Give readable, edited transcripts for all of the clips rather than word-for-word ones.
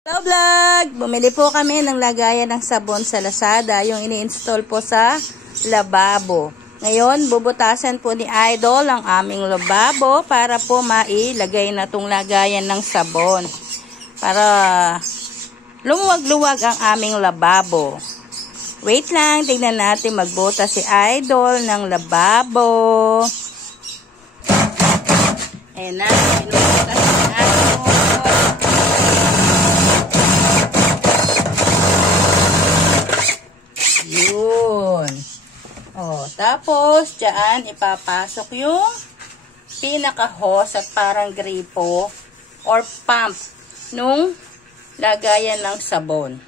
Hello vlog! Bumili po kami ng lagayan ng sabon sa Lazada, yung ini-install po sa lababo. Ngayon, bubutasan po ni Idol ang aming lababo para po mailagay na itong lagayan ng sabon. Para lumuwag-luwag ang aming lababo. Wait lang, tignan natin magbuta si Idol ng lababo. Ayan na, binubutas si Idol. Yun. O, tapos, dyan, ipapasok yung pinaka-hose at parang gripo or pump nung lagayan ng sabon.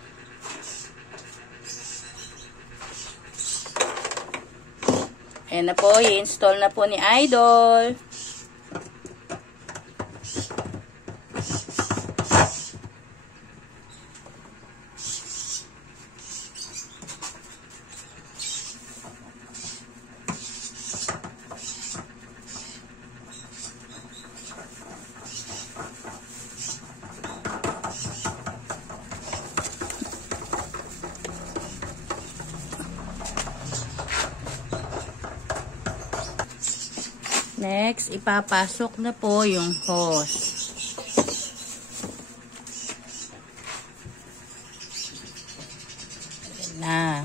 Ayan na po, i-install na po ni Idol. Next, ipapasok na po yung hose. Ayan na.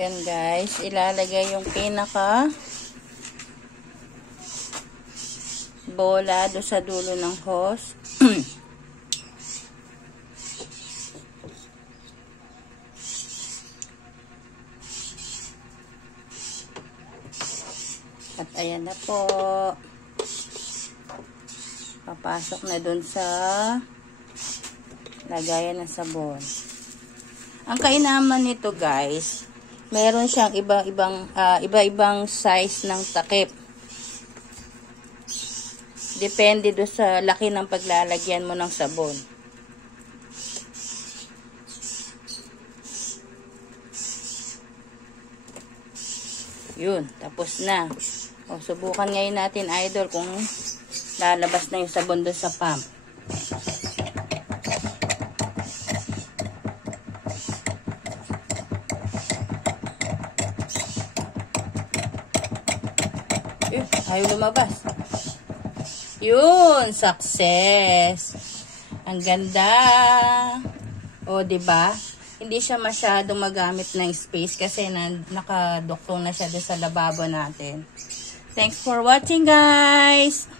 Ayan guys, ilalagay yung pinaka bola do sa dulo ng hose. At ayan na po. Papasok na dun sa lagayan ng sabon. Ang kainaman nito guys, meron siyang iba-ibang size ng takip. Depende do sa laki ng paglalagyan mo ng sabon. Yun, tapos na. O, subukan ngayon natin, Idol, kung lalabas na yung sabon doon sa pump. Ayaw lumabas. Yun, success. Ang ganda. O, diba? Hindi siya masyadong magamit ng space kasi nakaduktong na siya doon sa lababo natin. Thanks for watching, guys.